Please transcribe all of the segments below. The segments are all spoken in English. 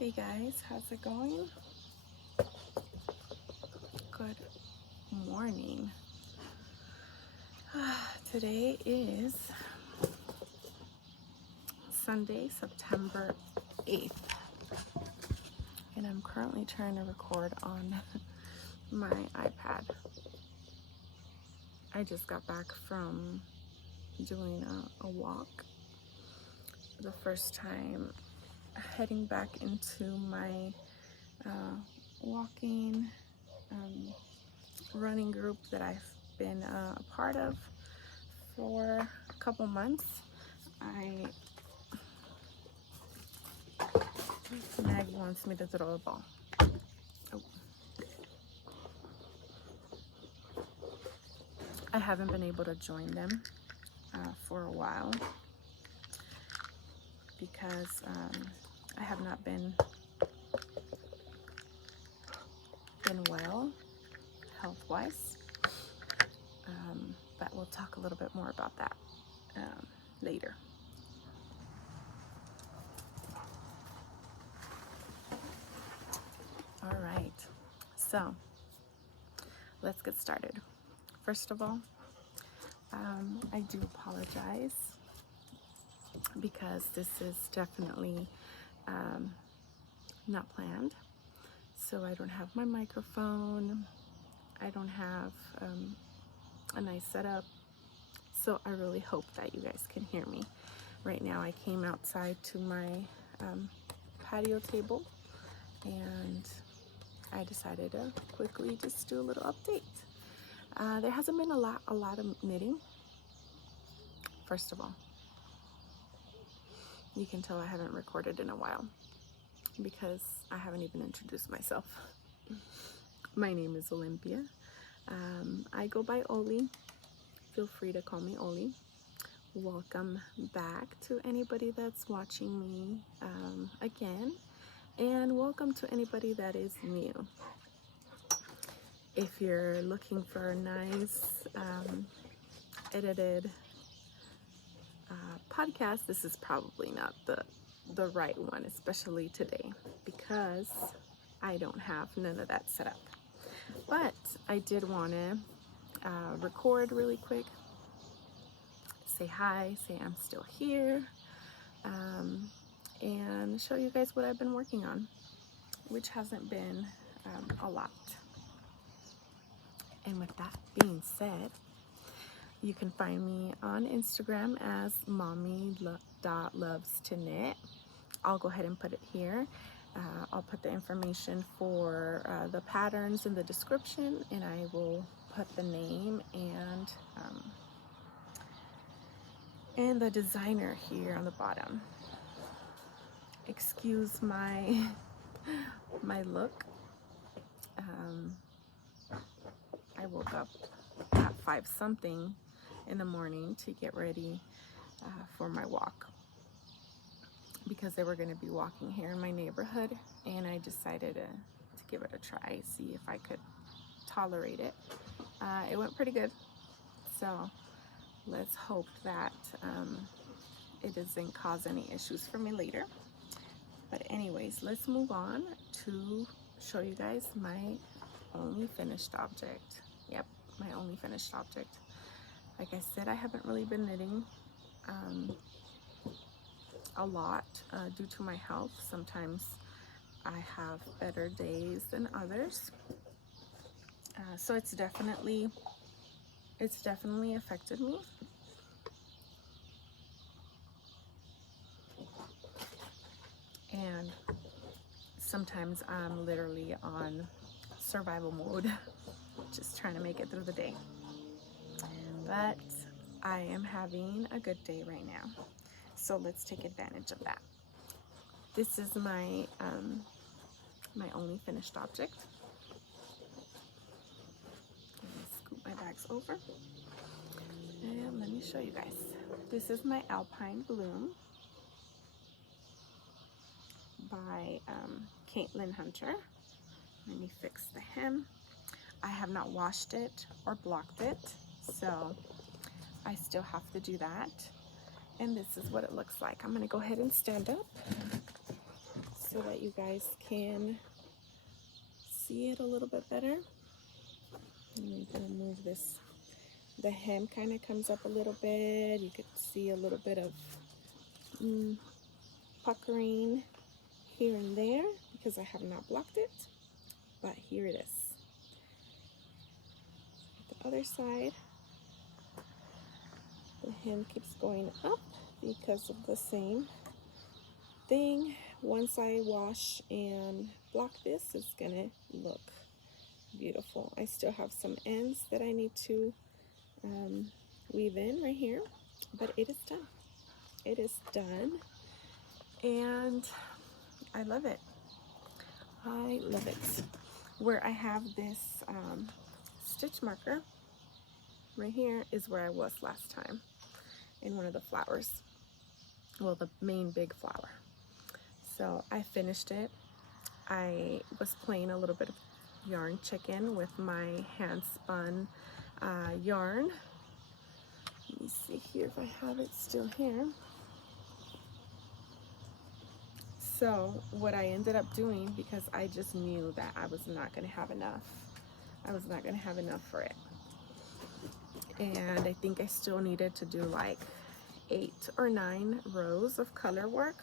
Hey guys, how's it going? Good morning. Today is Sunday, September 8th, and I'm currently trying to record on my iPad. I just got back from doing a walk. The first time heading back into my walking running group that I've been a part of for a couple months. Maggie wants me to throw a ball. Oh. I haven't been able to join them for a while because I have not been well health-wise, but we'll talk a little bit more about that later. All right, so let's get started. First of all, I do apologize because this is definitely not planned. So I don't have my microphone, I don't have a nice setup, so I really hope that you guys can hear me. Right now I came outside to my patio table and I decided to quickly just do a little update. There hasn't been a lot of knitting. First of all, you can tell I haven't recorded in a while because I haven't even introduced myself. My name is Olympia. I go by Oli. Feel free to call me Oli. Welcome back to anybody that's watching me again, and welcome to anybody that is new. If you're looking for a nice edited podcast, this is probably not the right one, especially today, because I don't have none of that set up. But I did want to record really quick, say hi, say I'm still here, and show you guys what I've been working on, which hasn't been a lot. And with that being said, you can find me on Instagram as mommy.loves-to-knit. I'll go ahead and put it here. I'll put the information for the patterns in the description, and I will put the name and the designer here on the bottom. Excuse my look. I woke up at 5 something in the morning to get ready for my walk because they were going to be walking here in my neighborhood, and I decided to give it a try, see if I could tolerate it. It went pretty good, so let's hope that it doesn't cause any issues for me later. But anyways, let's move on to show you guys my only finished object. Yep, my only finished object. Like I said, I haven't really been knitting a lot due to my health. Sometimes I have better days than others, so it's definitely affected me. And sometimes I'm literally on survival mode, just trying to make it through the day. But I am having a good day right now, so let's take advantage of that. This is my my only finished object. Let me scoop my bags over and let me show you guys. This is my Alpine Bloom by Caitlin Hunter. Let me fix the hem. I have not washed it or blocked it, so I still have to do that. And this is what it looks like. I'm gonna go ahead and stand up so that you guys can see it a little bit better. I'm gonna move this. The hem kind of comes up a little bit. You could see a little bit of puckering here and there because I have not blocked it, but here it is. The other side, the hem keeps going up because of the same thing. Once I wash and block this, it's gonna look beautiful. I still have some ends that I need to weave in right here, but it is done. It is done, and I love it. I love it. Where I have this stitch marker right here is where I was last time in one of the flowers. Well, the main big flower. So I finished it. I was playing a little bit of yarn chicken with my hand spun yarn. Let me see here if I have it still here. So what I ended up doing, because I just knew that I was not going to have enough. I was not going to have enough for it. And I think I still needed to do like 8 or 9 rows of color work.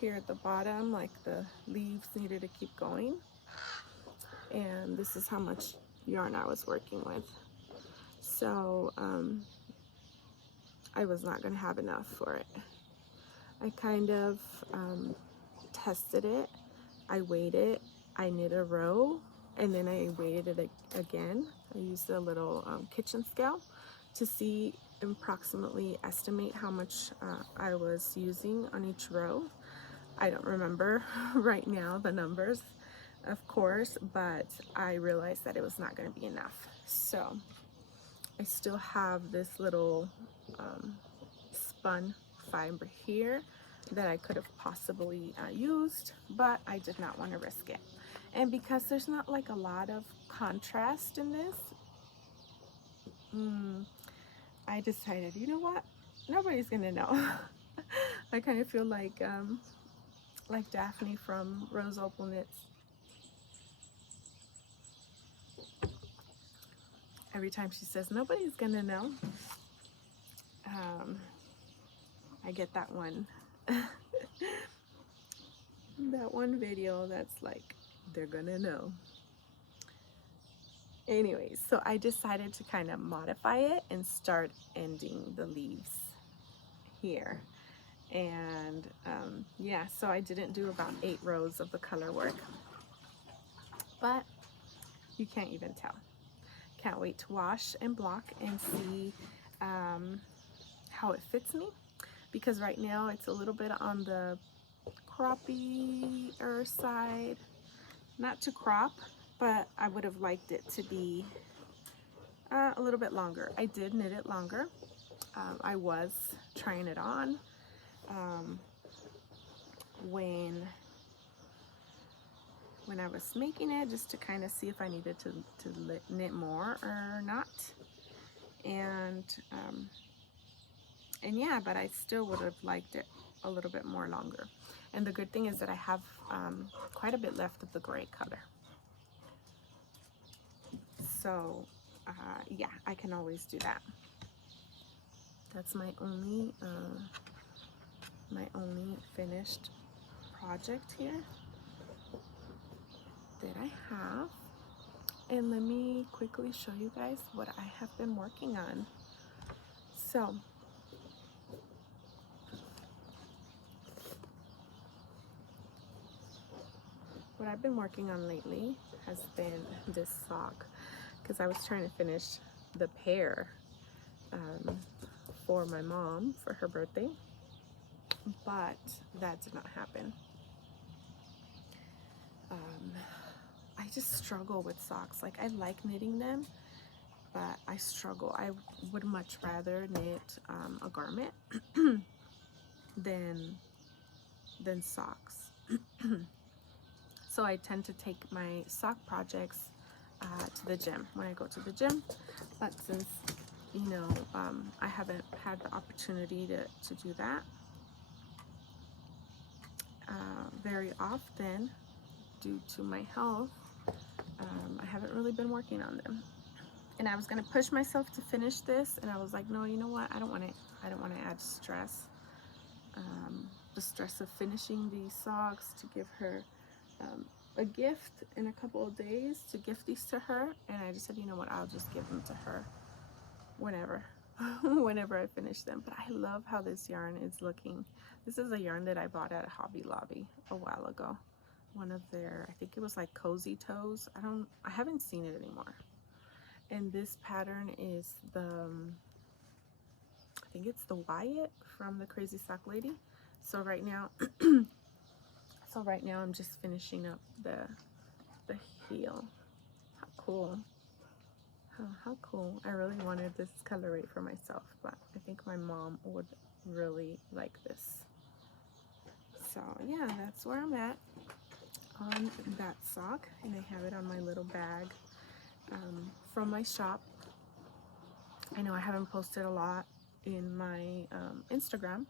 Here at the bottom, like the leaves needed to keep going. And this is how much yarn I was working with. So I was not going to have enough for it. I kind of tested it. I weighed it. I knit a row, and then I weighed it again. I used a little kitchen scale to see, approximately estimate how much I was using on each row. I don't remember right now the numbers, of course, but I realized that it was not going to be enough. So I still have this little spun fiber here that I could have possibly used, but I did not want to risk it. And because there's not like a lot of contrast in this, I decided, you know what, nobody's gonna know. I kind of feel like Daphne from Rose Opal Knits. Every time she says nobody's gonna know, I get that one that one video that's like, they're gonna know. Anyways, so I decided to kind of modify it and start ending the leaves here. And yeah, so I didn't do about 8 rows of the color work, but you can't even tell. Can't wait to wash and block and see how it fits me, because right now it's a little bit on the croppy-er side. Not to crop, but I would have liked it to be a little bit longer. I did knit it longer. I was trying it on when I was making it, just to kind of see if I needed to knit more or not. And yeah, but I still would have liked it a little bit more longer. And the good thing is that I have quite a bit left of the gray color. So yeah, I can always do that. That's my only finished project here that I have. And let me quickly show you guys what I have been working on. So what I've been working on lately has been this sock, because I was trying to finish the pair for my mom for her birthday, but that did not happen. I just struggle with socks. Like, I like knitting them, but I struggle. I would much rather knit a garment than socks. So I tend to take my sock projects to the gym when I go to the gym, but since, you know, I haven't had the opportunity to do that, very often due to my health. I haven't really been working on them, and I was gonna push myself to finish this, and I was like, no, you know what? I don't want to add stress. The stress of finishing these socks to give her a gift in a couple of days, to gift these to her, and I just said, you know what? I'll just give them to her whenever, whenever I finish them. But I love how this yarn is looking. This is a yarn that I bought at Hobby Lobby a while ago. One of their, I think it was like Cozy Toes. I haven't seen it anymore. And this pattern is the, I think it's the Wyatt from the Crazy Sock Lady. So right now, I'm just finishing up the heel. How cool. How cool. I really wanted this colorway for myself, but I think my mom would really like this. So yeah, that's where I'm at on that sock, and I have it on my little bag from my shop. I know I haven't posted a lot in my Instagram,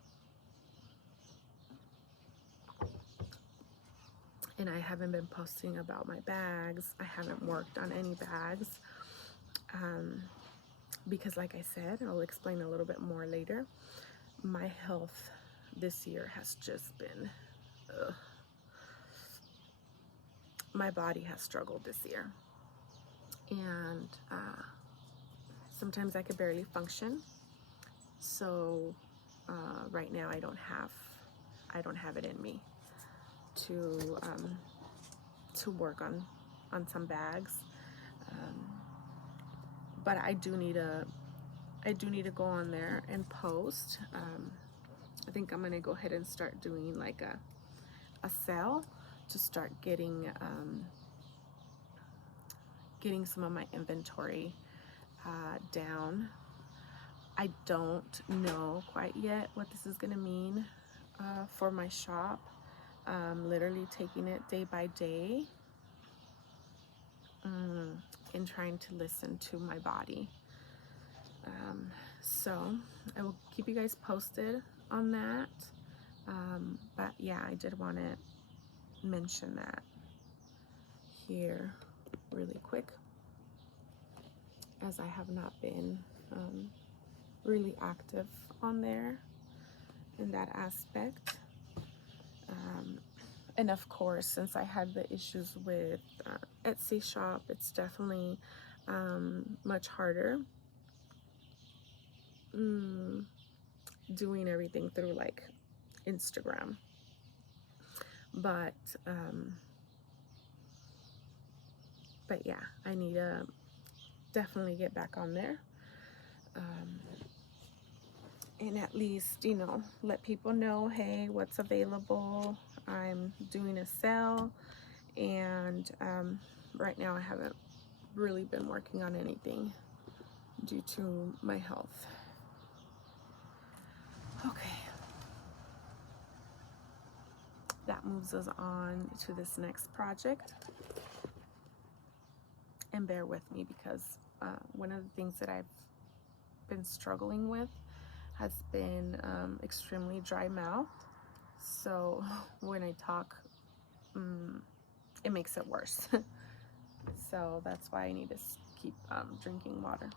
and I haven't been posting about my bags. I haven't worked on any bags because, like I said, I'll explain a little bit more later, my health this year has just been my body has struggled this year, and sometimes I could barely function. So right now I don't have it in me to work on some bags, but I do need to go on there and post. I think I'm gonna go ahead and start doing like a sale to start getting some of my inventory down. I don't know quite yet what this is gonna mean for my shop. Literally taking it day by day and trying to listen to my body. So I will keep you guys posted on that. But yeah, I did want to mention that here really quick, as I have not been really active on there in that aspect. And of course, since I had the issues with Etsy shop, it's definitely much harder doing everything through like Instagram. But yeah, I need to definitely get back on there, and at least, you know, let people know, hey, what's available. I'm doing a sale, and right now I haven't really been working on anything due to my health. Okay, that moves us on to this next project, and bear with me because one of the things that I've been struggling with has been extremely dry mouth. So when I talk, it makes it worse. So that's why I need to keep drinking water.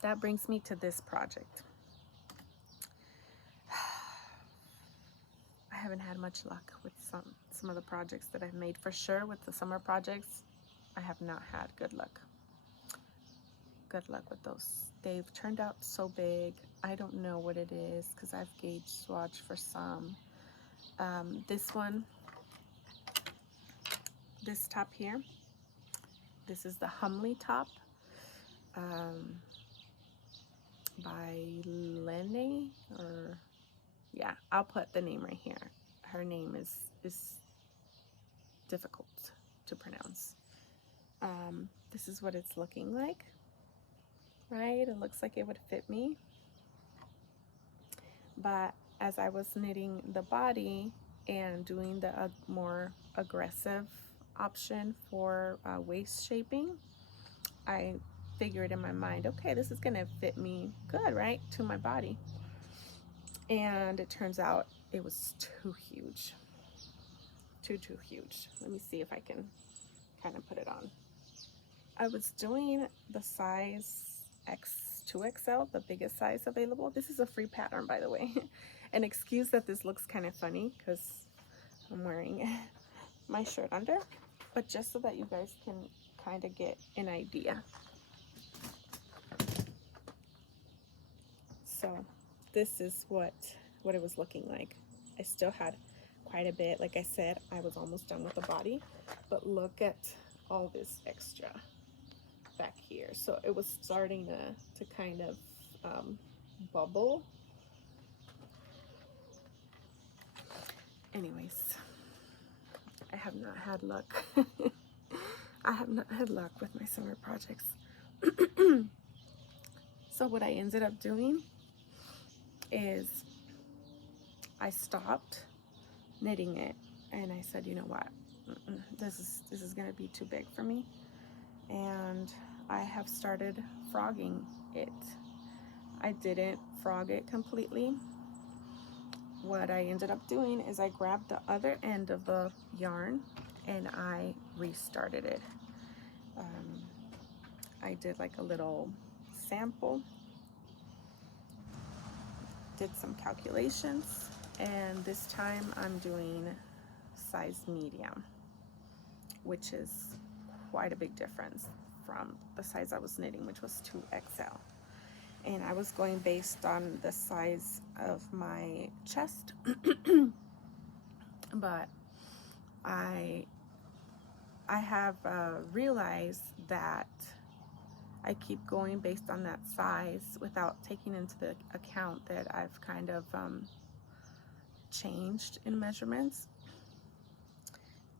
That brings me to this project. I haven't had much luck with some of the projects that I've made. For sure, with the summer projects, I have not had good luck. Good luck with those. They've turned out so big. I don't know what it is because I've gauge swatched for some. This one, this top here, this is the Humle top by Lene, or yeah, I'll put the name right here. Her name is difficult to pronounce. This is what it's looking like, right? It looks like it would fit me. But as I was knitting the body and doing the more aggressive option for waist shaping, I figured in my mind, okay, this is gonna fit me good, right, to my body. and it turns out it was too huge. Too huge. Let me see if I can kind of put it on. I was doing the size X2XL, the biggest size available. This is a free pattern, by the way. And excuse that this looks kind of funny because I'm wearing my shirt under, but just so that you guys can kind of get an idea. So this is what it was looking like. I still had quite a bit. Like I said, I was almost done with the body, but look at all this extra back here. So it was starting to kind of bubble. Anyways, I have not had luck. I have not had luck with my summer projects. So what I ended up doing is I stopped knitting it, and I said, you know what, this is gonna be too big for me, and I have started frogging it. I didn't frog it completely. What I ended up doing is I grabbed the other end of the yarn and I restarted it. I did like a little sample, did some calculations, and this time I'm doing size medium, which is quite a big difference from the size I was knitting, which was 2XL. And I was going based on the size of my chest, but I have realized that I keep going based on that size without taking into the account that I've kind of changed in measurements.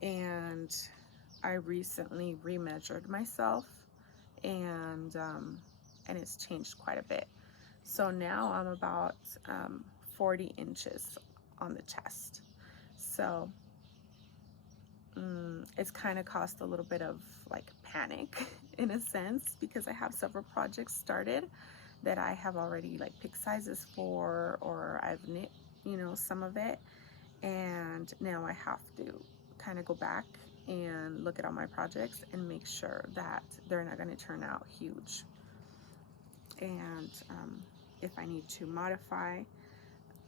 And I recently remeasured myself, and it's changed quite a bit. So now I'm about 40 inches on the chest. So it's kind of caused a little bit of like panic in a sense, because I have several projects started that I have already like picked sizes for, or I've knit, you know, some of it, and now I have to kind of go back and look at all my projects and make sure that they're not going to turn out huge. And if I need to modify,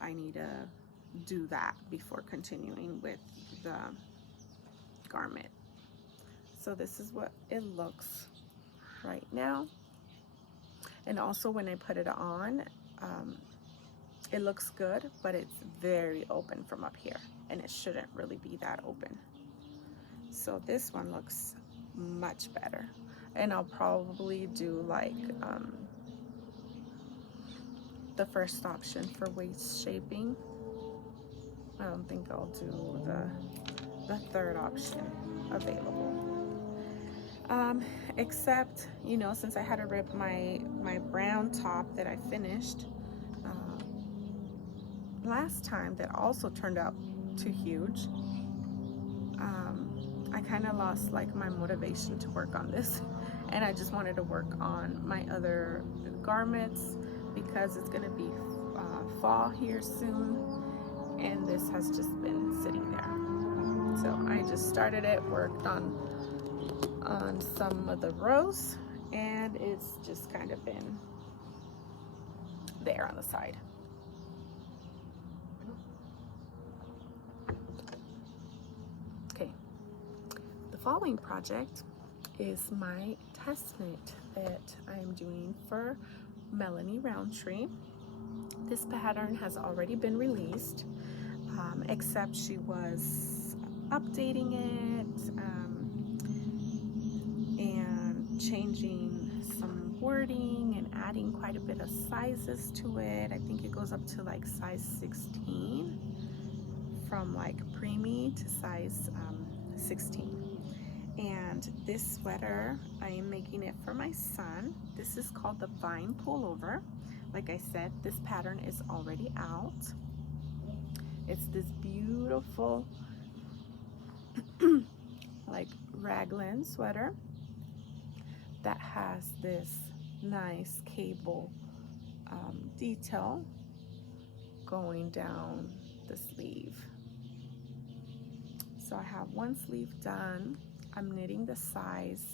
I need to do that before continuing with the garment. So this is what it looks right now. And also when I put it on, it looks good, but it's very open from up here, and it shouldn't really be that open. So this one looks much better, and I'll probably do like the first option for waist shaping. I don't think I'll do the third option available. Except, you know, since I had to rip my brown top that I finished last time, that also turned out too huge. I kind of lost like my motivation to work on this, and I just wanted to work on my other garments because it's gonna be fall here soon, and this has just been sitting there. So I just started it, worked on some of the rows, and it's just kind of been there on the side. Okay, the following project is my test knit that I'm doing for Melanie Roundtree. This pattern has already been released, except she was updating it and changing some wording and adding quite a bit of sizes to it. I think it goes up to like size 16, from like preemie to size 16. And this sweater, I am making it for my son. This is called the Vine Pullover. Like I said, this pattern is already out. It's this beautiful like raglan sweater that has this nice cable detail going down the sleeve. So I have one sleeve done. I'm knitting the size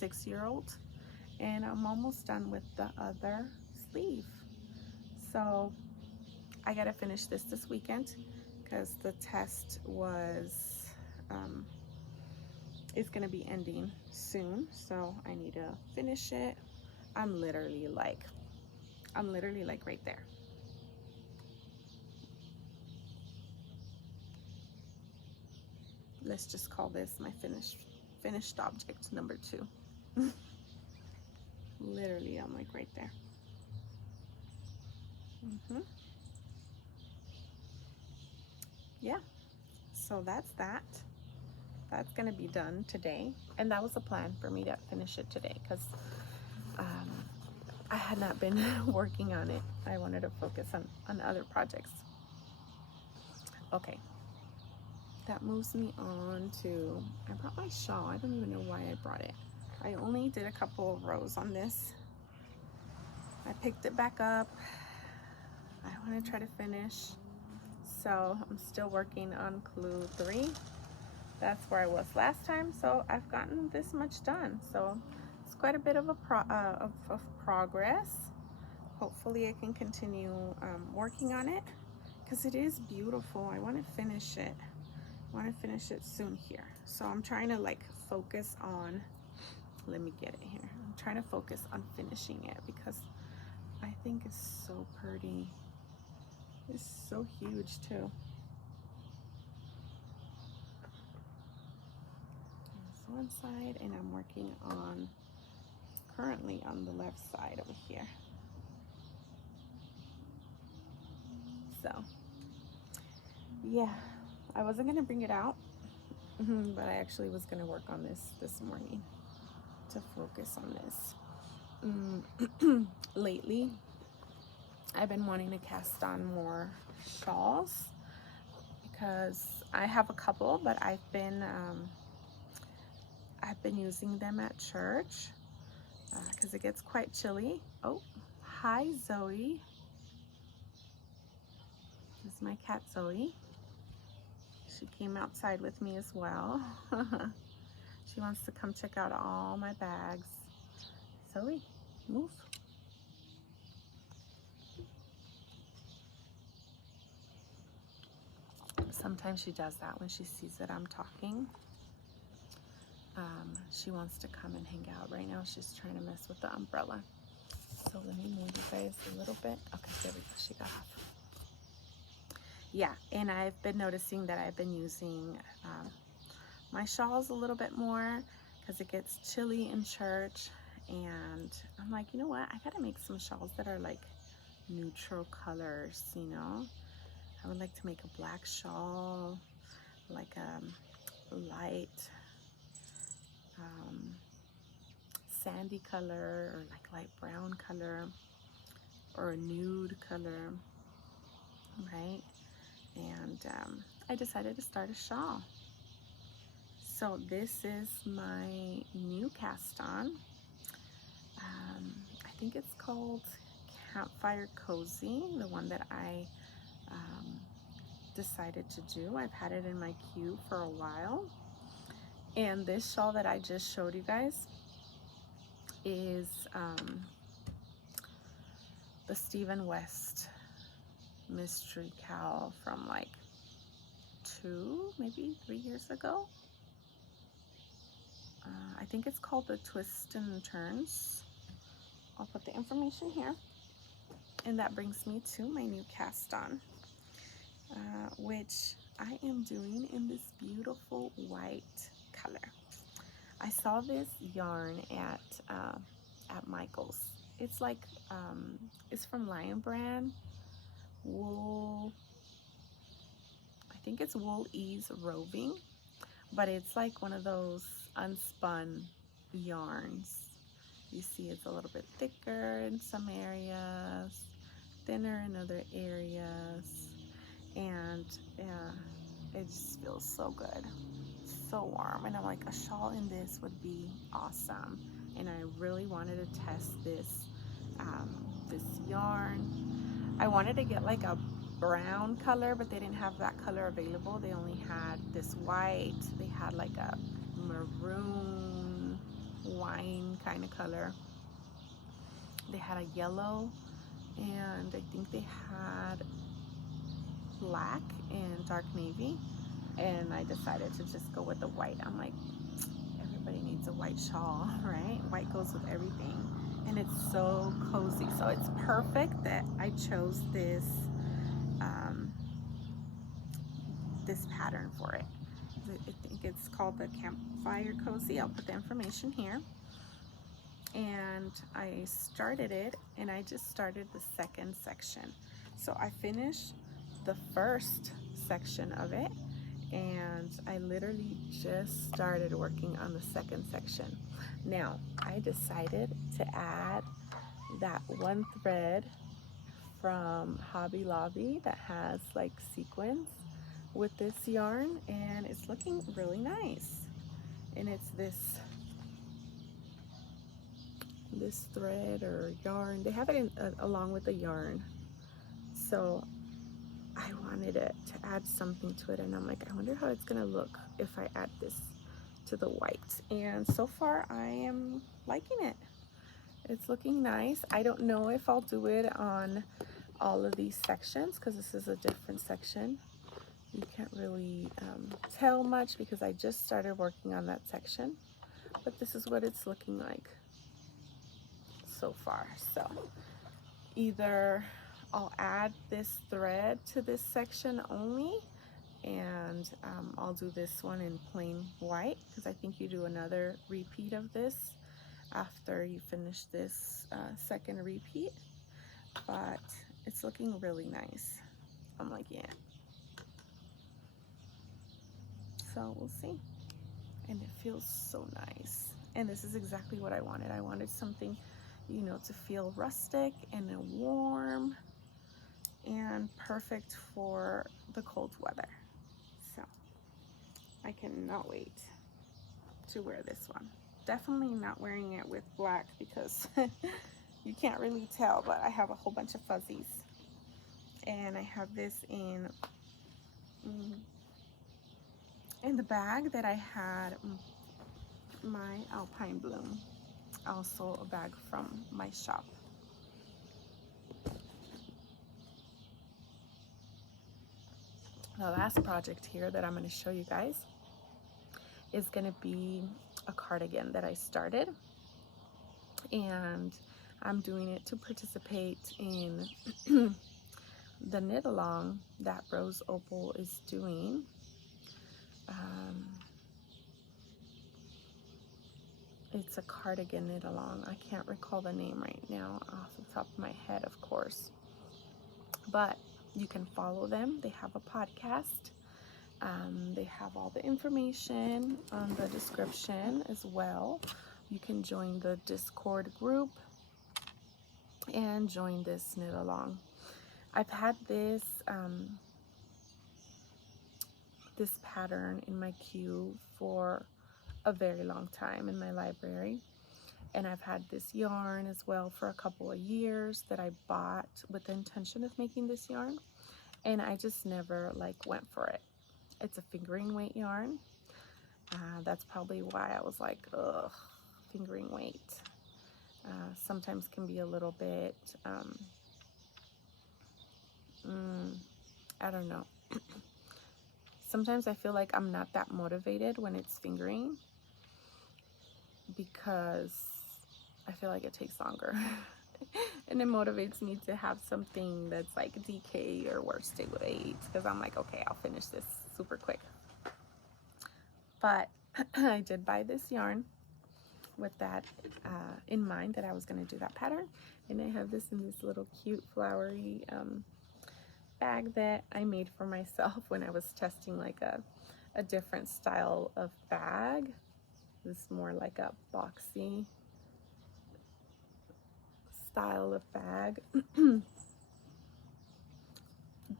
6-year-old, and I'm almost done with the other sleeve. So I gotta finish this weekend because the test was it's gonna be ending soon, so I need to finish it. I'm literally like right there. Let's just call this my finished object number 2. Literally, I'm like right there. Yeah, so that's gonna be done today, and that was a plan for me to finish it today because I had not been working on it. I wanted to focus on other projects. Okay, that moves me on to, I brought my shawl. I don't even know why I brought it. I only did a couple of rows on this. I picked it back up. I want to try to finish. So I'm still working on clue 3. That's where I was last time. So I've gotten this much done. So it's quite a bit of progress. Hopefully I can continue working on it because it is beautiful. I want to finish it. I want to finish it soon here. So I'm trying to like focus on, let me get it here. I'm trying to focus on finishing it because I think it's so pretty. It's so huge too. There's one side, and I'm working on currently on the left side over here. So yeah, I wasn't gonna bring it out, but I actually was gonna work on this morning to focus on this. Lately I've been wanting to cast on more shawls because I have a couple, but I've been using them at church because it gets quite chilly. Oh, hi Zoe. This is my cat Zoe. She came outside with me as well. She wants to come check out all my bags. Zoe, move. Sometimes she does that when she sees that I'm talking. She wants to come and hang out. Right now she's trying to mess with the umbrella. So let me move you guys a little bit. Okay, there we go. She got off. Yeah, and I've been noticing that I've been using my shawls a little bit more because it gets chilly in church, and I'm like, you know what, I gotta make some shawls that are like neutral colors, you know. I would like to make a black shawl, like a light sandy color, or like light brown color, or a nude color, right? And I decided to start a shawl. So this is my new cast on. I think it's called Campfire Cozy, the one that I decided to do. I've had it in my queue for a while. And this shawl that I just showed you guys is the Stephen West mystery cowl from like 2, maybe 3 years ago. I think it's called the Twists and Turns. I'll put the information here. And that brings me to my new cast on, which I am doing in this beautiful white color. I saw this yarn at Michael's. It's like it's from Lion Brand wool. I think it's Wool Ease Roving, but it's like one of those unspun yarns. You see it's a little bit thicker in some areas, thinner in other areas, and yeah, it just feels so good, so warm. And I'm like, a shawl in this would be awesome. And I really wanted to test this this yarn. I wanted to get like a brown color, but they didn't have that color available. They only had this white. They had like a maroon wine kind of color. They had a yellow, and I think they had black and dark navy. And I decided to just go with the white. I'm like, everybody needs a white shawl, right? White goes with everything. And it's so cozy. So it's perfect that I chose this this pattern for it. I think it's called the Campfire Cozy. I'll put the information here. And I started it, and I just started the second section. So I finished the first section of it, and I literally just started working on the second section. Now, I decided to add that one thread from Hobby Lobby that has like sequins with this yarn, and it's looking really nice. And it's this thread or yarn. They have it in, along with the yarn. So I wanted it to add something to it, and I'm like, I wonder how it's gonna look if I add this to the white. And so far I am liking it. It's looking nice. I don't know if I'll do it on all of these sections because this is a different section. You can't really tell much because I just started working on that section, but this is what it's looking like so far. So either I'll add this thread to this section only, and I'll do this one in plain white because I think you do another repeat of this after you finish this second repeat. But it's looking really nice. I'm like, yeah. So we'll see. And it feels so nice. And this is exactly what I wanted. I wanted something, you know, to feel rustic and warm and perfect for the cold weather. So I cannot wait to wear this one. Definitely not wearing it with black because you can't really tell, but I have a whole bunch of fuzzies. And I have this in the bag that I had my Alpine Bloom, also a bag from my shop. The last project here that I'm going to show you guys is going to be a cardigan that I started, and I'm doing it to participate in the knit along that Rose Opal is doing. It's a cardigan knit along. I can't recall the name right now off the top of my head, of course, but you can follow them. They have a podcast. They have all the information on the description as well. You can join the Discord group and join this knit along. I've had this this pattern in my queue for a very long time in my library, and I've had this yarn as well for a couple of years that I bought with the intention of making this yarn, and I just never like went for it. It's a fingering weight yarn. That's probably why I was like, ugh, fingering weight sometimes can be a little bit I don't know. Sometimes I feel like I'm not that motivated when it's fingering because I feel like it takes longer. And it motivates me to have something that's like DK or worsted weight because I'm like, okay, I'll finish this super quick. But I did buy this yarn with that in mind, that I was going to do that pattern. And I have this in this little cute flowery bag that I made for myself when I was testing like a different style of bag. This more like a boxy style of bag.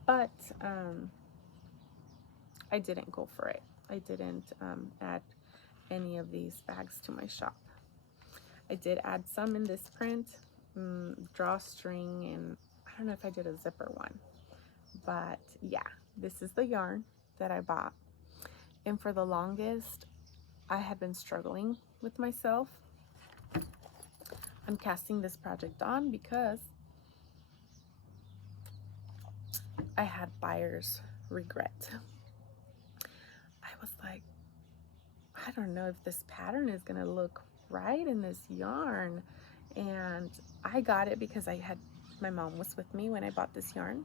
But I didn't go for it. I didn't add any of these bags to my shop. I did add some in this print, drawstring, and I don't know if I did a zipper one, But yeah, this is the yarn that I bought. And for the longest, I had been struggling with myself. I'm casting this project on because I had buyer's regret. I was like, I don't know if this pattern is gonna look right in this yarn. And I got it because my mom was with me when I bought this yarn,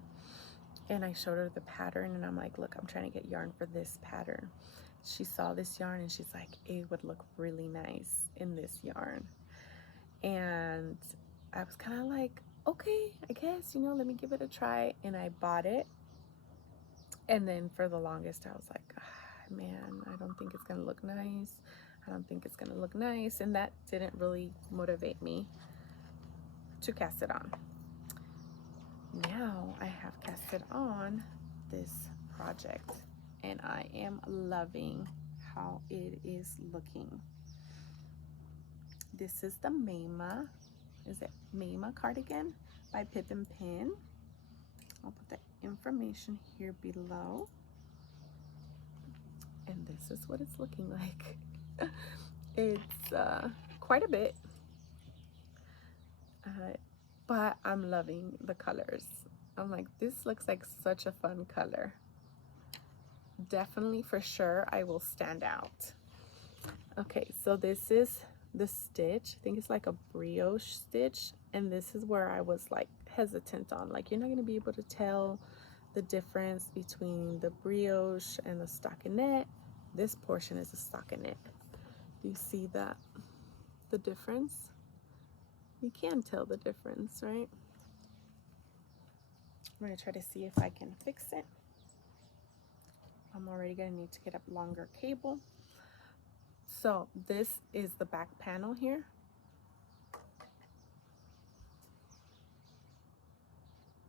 and I showed her the pattern, and I'm like, look, I'm trying to get yarn for this pattern. She saw this yarn and she's like, it would look really nice in this yarn. And I was kind of like, okay, I guess, you know, let me give it a try. And I bought it. And then for the longest, I was like, man, I don't think it's gonna look nice. I don't think it's gonna look nice. And that didn't really motivate me to cast it on. Now I have casted on this project, and I am loving how it is looking. This is the Maema, is it Maema Cardigan by Pip and Pin. I'll put the information here below. And this is what it's looking like. It's quite a bit, but I'm loving the colors. I'm like, this looks like such a fun color. Definitely, for sure, I will stand out. Okay, so this is the stitch. I think it's like a brioche stitch, and this is where I was like hesitant on, like, you're not going to be able to tell the difference between the brioche and the stockinette. This portion is a stockinette. Do you see that, the difference? You can tell the difference, right? I'm going to try to see if I can fix it. I'm already going to need to get a longer cable. So this is the back panel here.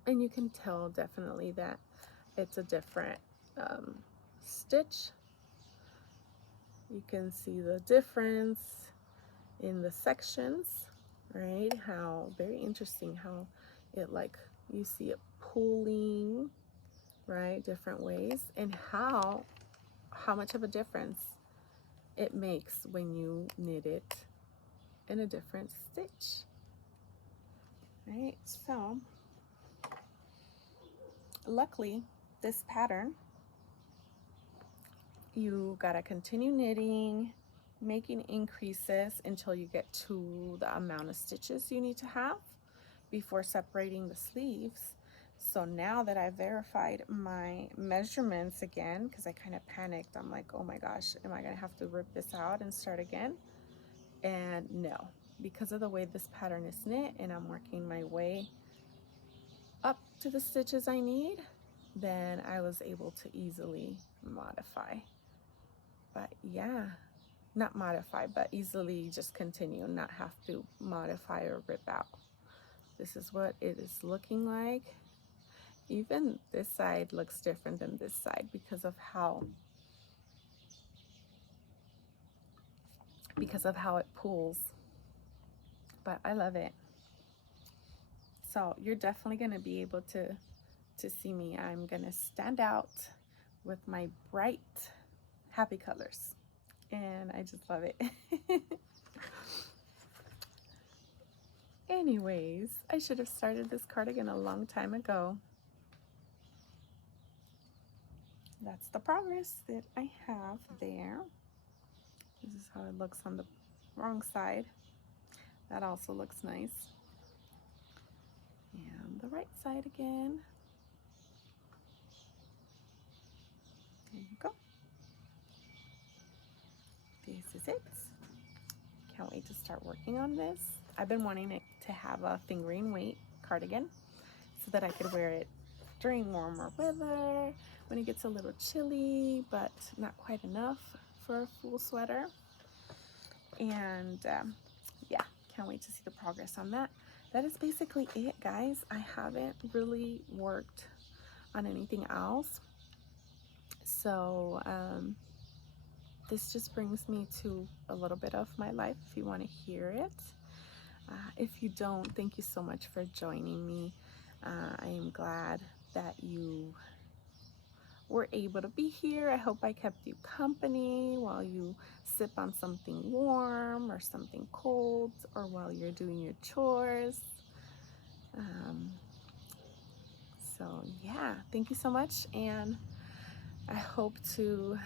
And you can tell definitely that it's a different stitch. You can see the difference in the sections, right? How very interesting how it, like, you see it pulling, right, different ways, and how much of a difference it makes when you knit it in a different stitch, right? So luckily, this pattern, you gotta continue knitting, making increases until you get to the amount of stitches you need to have before separating the sleeves. So now that I verified my measurements again, because I kind of panicked, I'm like, oh my gosh, am I gonna have to rip this out and start again? And no, because of the way this pattern is knit and I'm working my way up to the stitches I need, then I was able to easily modify. But yeah, not modify, but easily just continue, not have to modify or rip out. This is what it is looking like. Even this side looks different than this side because of how it pulls. But I love it. So you're definitely going to be able to see me. I'm going to stand out with my bright, happy colors. And I just love it. Anyways, I should have started this cardigan a long time ago. That's the progress that I have there. This is how it looks on the wrong side. That also looks nice. And the right side again. There you go. This is it. Can't wait to start working on this. I've been wanting it to have a fingering weight cardigan so that I could wear it during warmer weather, when it gets a little chilly, but not quite enough for a full sweater. And yeah, can't wait to see the progress on that. That is basically it, guys. I haven't really worked on anything else. So this just brings me to a little bit of my life, if you want to hear it. If you don't, thank you so much for joining me. I am glad that you were able to be here. I hope I kept you company while you sip on something warm or something cold, or while you're doing your chores. So yeah, thank you so much, and I hope to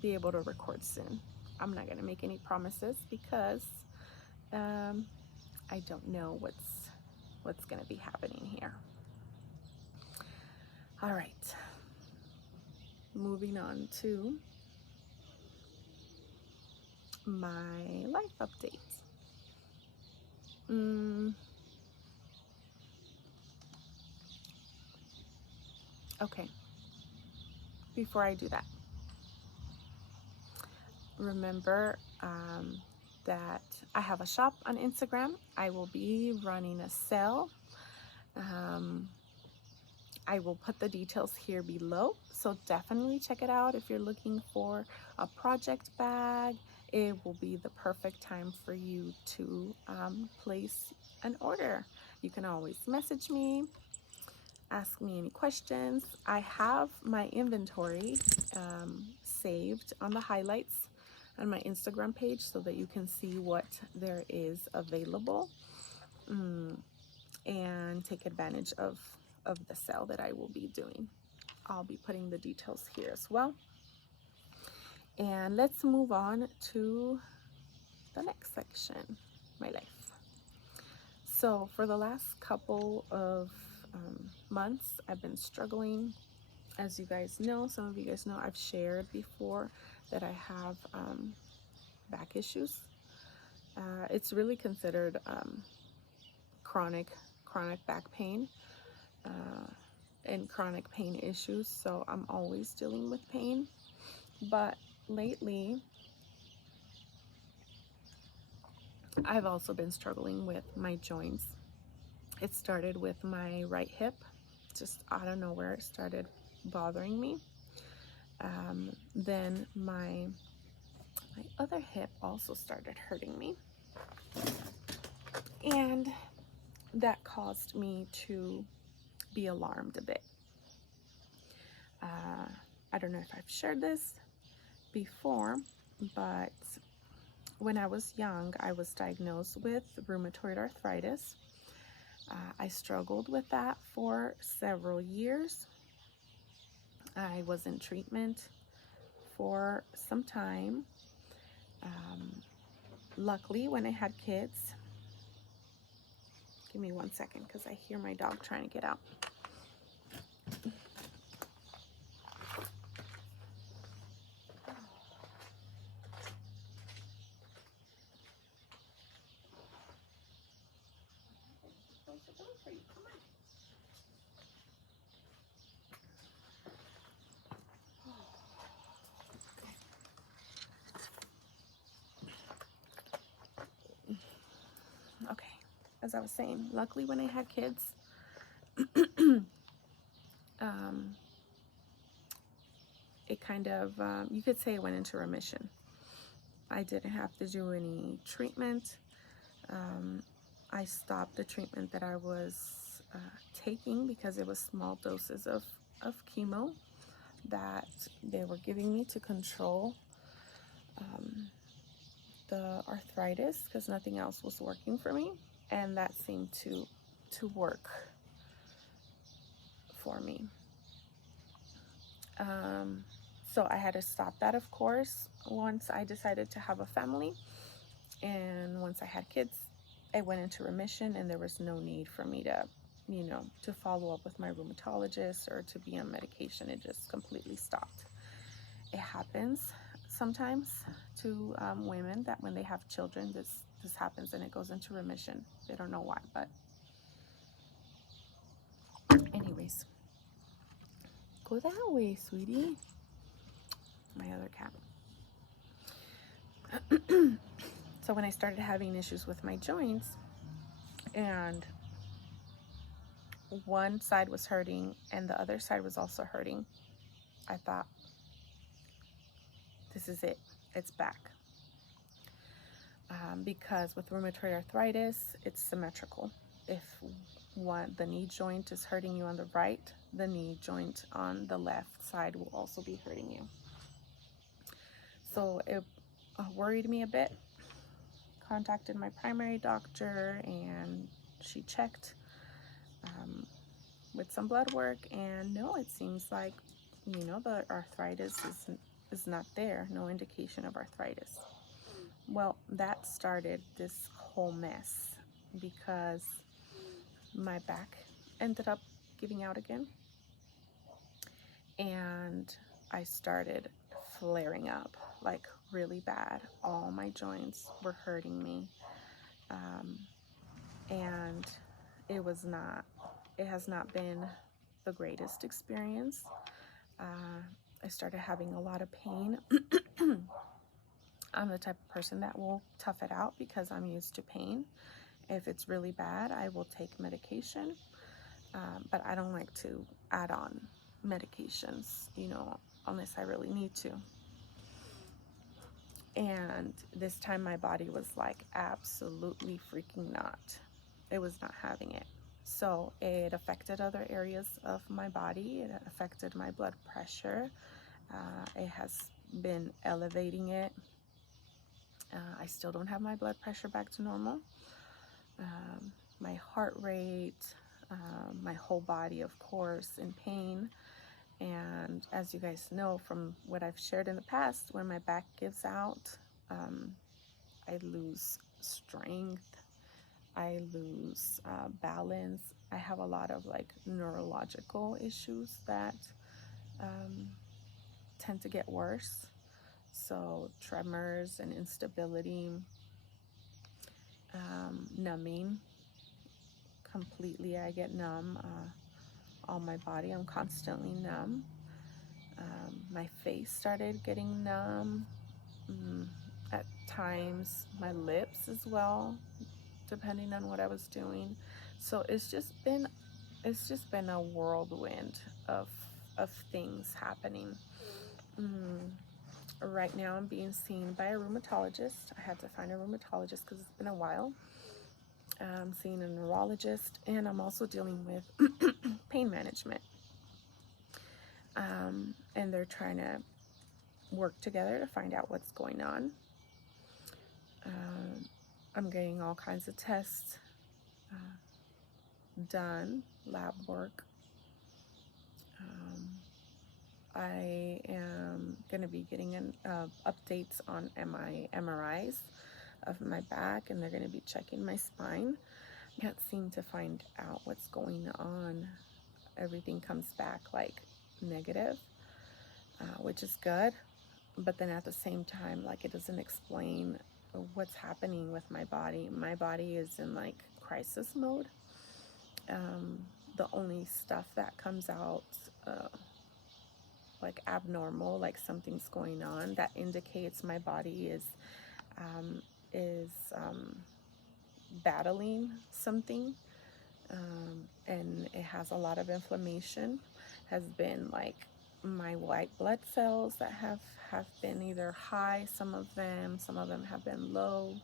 be able to record soon. I'm not going to make any promises because I don't know what's going to be happening here. All right, moving on to my life update. Okay, before I do that, remember that I have a shop on Instagram. I will be running a sale. I will put the details here below, so definitely check it out. If you're looking for a project bag, it will be the perfect time for you to place an order. You can always message me, ask me any questions. I have my inventory saved on the highlights on my Instagram page so that you can see what there is available and take advantage of the sale that I will be doing. I'll be putting the details here as well. And let's move on to the next section, my life. So for the last couple of months, I've been struggling. As you guys know, some of you guys know, I've shared before that I have back issues. It's really considered chronic back pain and chronic pain issues, so I'm always dealing with pain. But lately, I've also been struggling with my joints. It started with my right hip, just out of nowhere it started bothering me. Then my other hip also started hurting me, and that caused me to be alarmed a bit. I don't know if I've shared this before, but when I was young, I was diagnosed with rheumatoid arthritis. I struggled with that for several years. I was in treatment for some time. Luckily, when I had kids, give me 1 second because I hear my dog trying to get out. Okay, as I was saying, luckily when I had kids, it kind of, you could say it went into remission. I didn't have to do any treatment. I stopped the treatment that I was taking because it was small doses of chemo that they were giving me to control the arthritis, because nothing else was working for me, and that seemed to work for me. So I had to stop that, of course, once I decided to have a family, and once I had kids, I went into remission, and there was no need for me to, to follow up with my rheumatologist or to be on medication. It just completely stopped. It happens sometimes to women that when they have children, this happens and it goes into remission. They don't know why, but anyways, go that way, sweetie. My other cat. So when I started having issues with my joints, and one side was hurting and the other side was also hurting, I thought, this is it, it's back. Because with rheumatoid arthritis, it's symmetrical. if the knee joint is hurting you on the right, the knee joint on the left side will also be hurting you. So it worried me a bit. Contacted my primary doctor, and she checked with some blood work, and no, it seems like, you know, the arthritis is not there. No indication of arthritis. Well, that started this whole mess because my back ended up giving out again, and I started flaring up like really bad. All my joints were hurting me, and it has not been the greatest experience. I started having a lot of pain. I'm the type of person that will tough it out because I'm used to pain. If it's really bad, I will take medication, but I don't like to add on medications, you know, unless I really need to. And this time my body was like absolutely freaking not. It was not having it. So it affected other areas of my body. It affected my blood pressure. It has been elevating it. I still don't have my blood pressure back to normal. My heart rate, my whole body, of course, in pain. And as you guys know from what I've shared in the past, when my back gives out, I lose strength, I lose balance. I have a lot of like neurological issues that tend to get worse. So tremors and instability, numbing completely. I get numb on my body. I'm constantly numb. My face started getting numb. At times my lips as well, depending on what I was doing. So it's just been a whirlwind of things happening. Right now I'm being seen by a rheumatologist. I had to find a rheumatologist because it's been a while. I'm seeing a neurologist, and I'm also dealing with pain management. And they're trying to work together to find out what's going on. I'm getting all kinds of tests done, lab work. I am going to be getting updates on my MRIs of my back, and they're going to be checking my spine. I can't seem to find out what's going on. Everything comes back like negative, which is good, but then at the same time, like, it doesn't explain what's happening with my body. My body is in like crisis mode. The only stuff that comes out like abnormal, like something's going on, that indicates my body is battling something, and it has a lot of inflammation, has been like my white blood cells that have been either high, some of them have been low,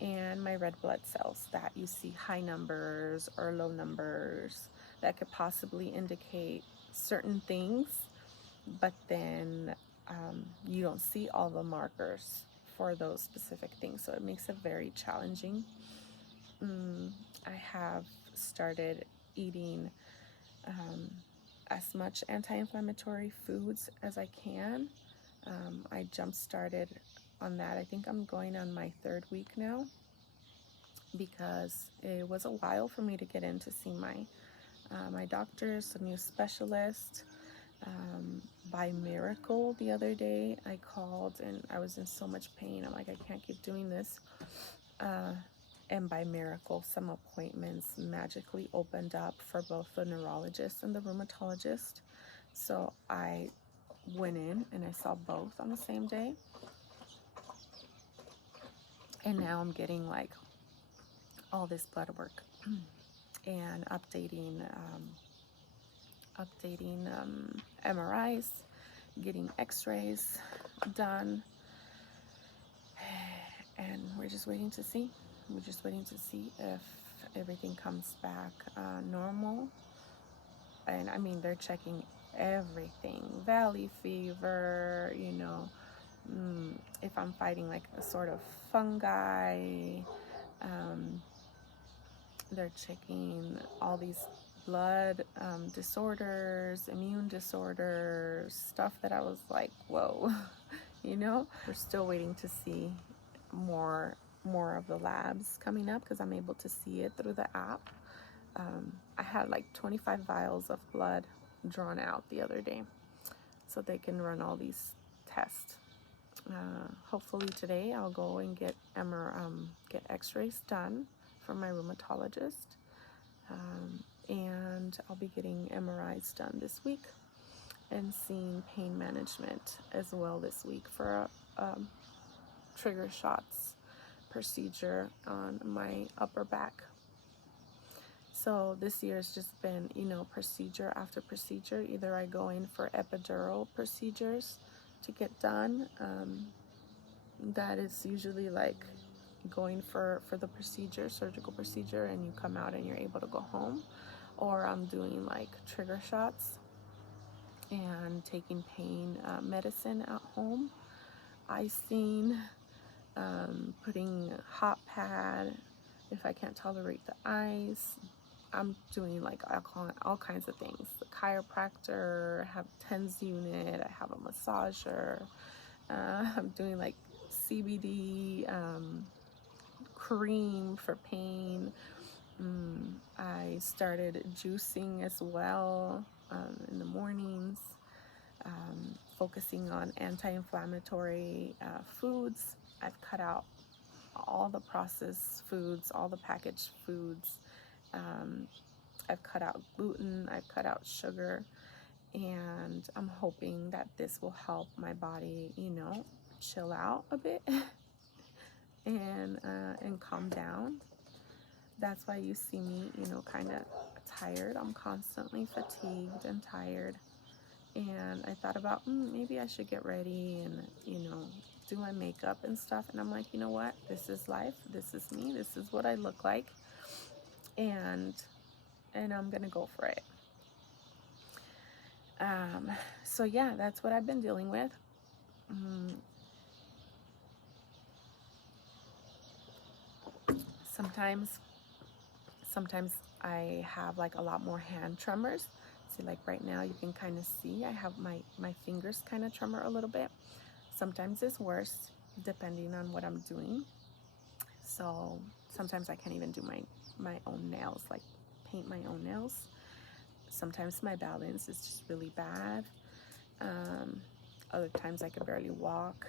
and my red blood cells that you see high numbers or low numbers that could possibly indicate certain things, but then you don't see all the markers for those specific things, so it makes it very challenging. I have started eating as much anti-inflammatory foods as I can. I jump-started on that. I think I'm going on my 3rd week now, because it was a while for me to get in to see my doctors, a new specialist. By miracle, the other day I called and I was in so much pain. I'm like, I can't keep doing this. And by miracle, some appointments magically opened up for both the neurologist and the rheumatologist. So I went in and I saw both on the same day. And now I'm getting like all this blood work and updating MRIs, getting x-rays done, and we're just waiting to see. We're just waiting to see if everything comes back normal. And I mean, they're checking everything, valley fever, you know, if I'm fighting like a sort of fungi. They're checking all these blood disorders, immune disorders, stuff that I was like, whoa, you know. We're still waiting to see more of the labs coming up, because I'm able to see it through the app. I had like 25 vials of blood drawn out the other day, so they can run all these tests. Hopefully today I'll go and get x-rays done from my rheumatologist, and I'll be getting MRIs done this week and seeing pain management as well this week for a trigger shots procedure on my upper back. So this year has just been, you know, procedure after procedure. Either I go in for epidural procedures to get done. That is usually like going for the procedure, surgical procedure, and you come out and you're able to go home. Or I'm doing like trigger shots and taking pain medicine at home, icing, putting hot pad if I can't tolerate the ice. I'm doing like all kinds of things. The chiropractor, I have TENS unit, I have a massager, I'm doing like CBD cream for pain. I started juicing as well in the mornings, focusing on anti-inflammatory foods. I've cut out all the processed foods, all the packaged foods. I've cut out gluten, I've cut out sugar, and I'm hoping that this will help my body, you know, chill out a bit and calm down. That's why you see me, you know, kind of tired. I'm constantly fatigued and tired. And I thought about maybe I should get ready and, you know, do my makeup and stuff. And I'm like, you know what? This is life. This is me. This is what I look like. And I'm gonna go for it. So yeah, that's what I've been dealing with. Sometimes I have like a lot more hand tremors. See, like right now you can kind of see I have my fingers kind of tremor a little bit. Sometimes it's worse depending on what I'm doing. So sometimes I can't even do my own nails, like paint my own nails. Sometimes my balance is just really bad. Other times I could barely walk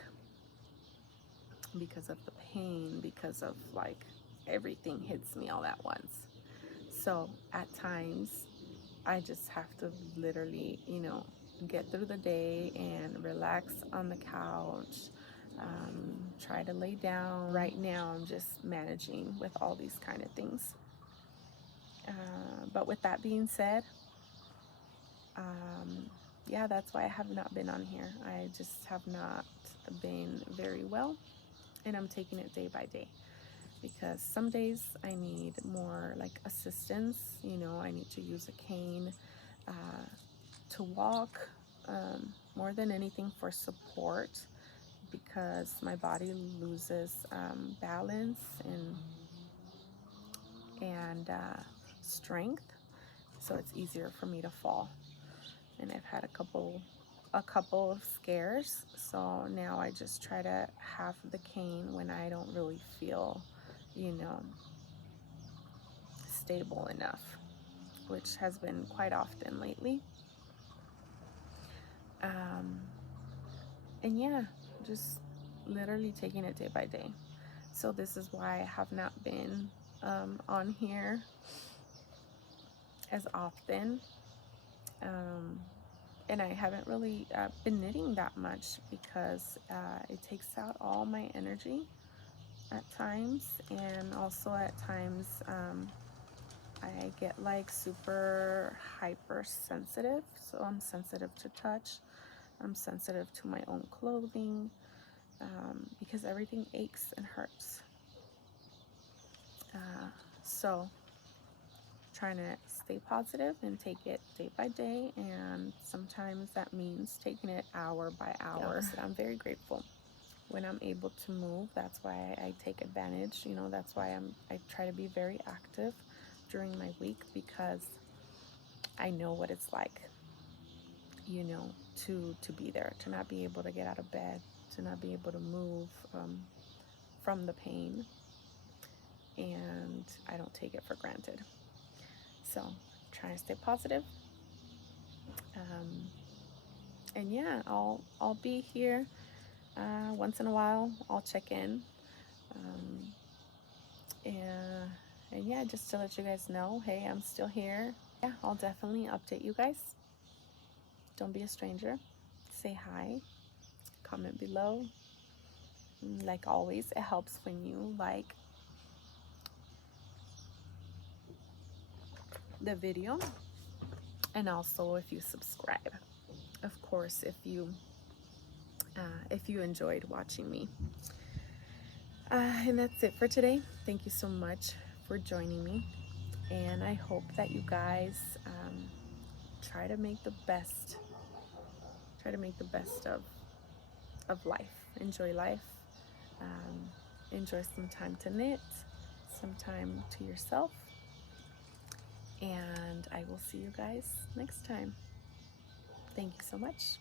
because of the pain, because of like everything hits me all at once. So at times I just have to literally, you know, get through the day and relax on the couch, try to lay down. Right now I'm just managing with all these kind of things. But with that being said, yeah, that's why I have not been on here. I just have not been very well, and I'm taking it day by day, because some days I need more like assistance. You know, I need to use a cane to walk, more than anything for support, because my body loses balance and strength, so it's easier for me to fall. And I've had a couple of scares, so now I just try to have the cane when I don't really feel, you know, stable enough, which has been quite often lately. And yeah, just literally taking it day by day. So this is why I have not been on here as often. And I haven't really been knitting that much, because it takes out all my energy at times, and also at times I get like super hypersensitive. So I'm sensitive to touch, I'm sensitive to my own clothing, because everything aches and hurts. So trying to stay positive and take it day by day, and sometimes that means taking it hour by hour. So I'm very grateful when I'm able to move. That's why I take advantage, you know, that's why I try to be very active during my week, because I know what it's like, you know, to be there, to not be able to get out of bed, to not be able to move from the pain, and I don't take it for granted. So trying to stay positive. And yeah, I'll be here once in a while. I'll check in, and yeah, just to let you guys know, hey, I'm still here. Yeah, I'll definitely update you guys. Don't be a stranger. Say hi, comment below. Like always, it helps when you like the video, and also if you subscribe, of course, if you enjoyed watching me. And that's it for today. Thank you so much for joining me, and I hope that you guys try to make the best of life. Enjoy life. Enjoy some time to knit, some time to yourself, and I will see you guys next time. Thank you so much.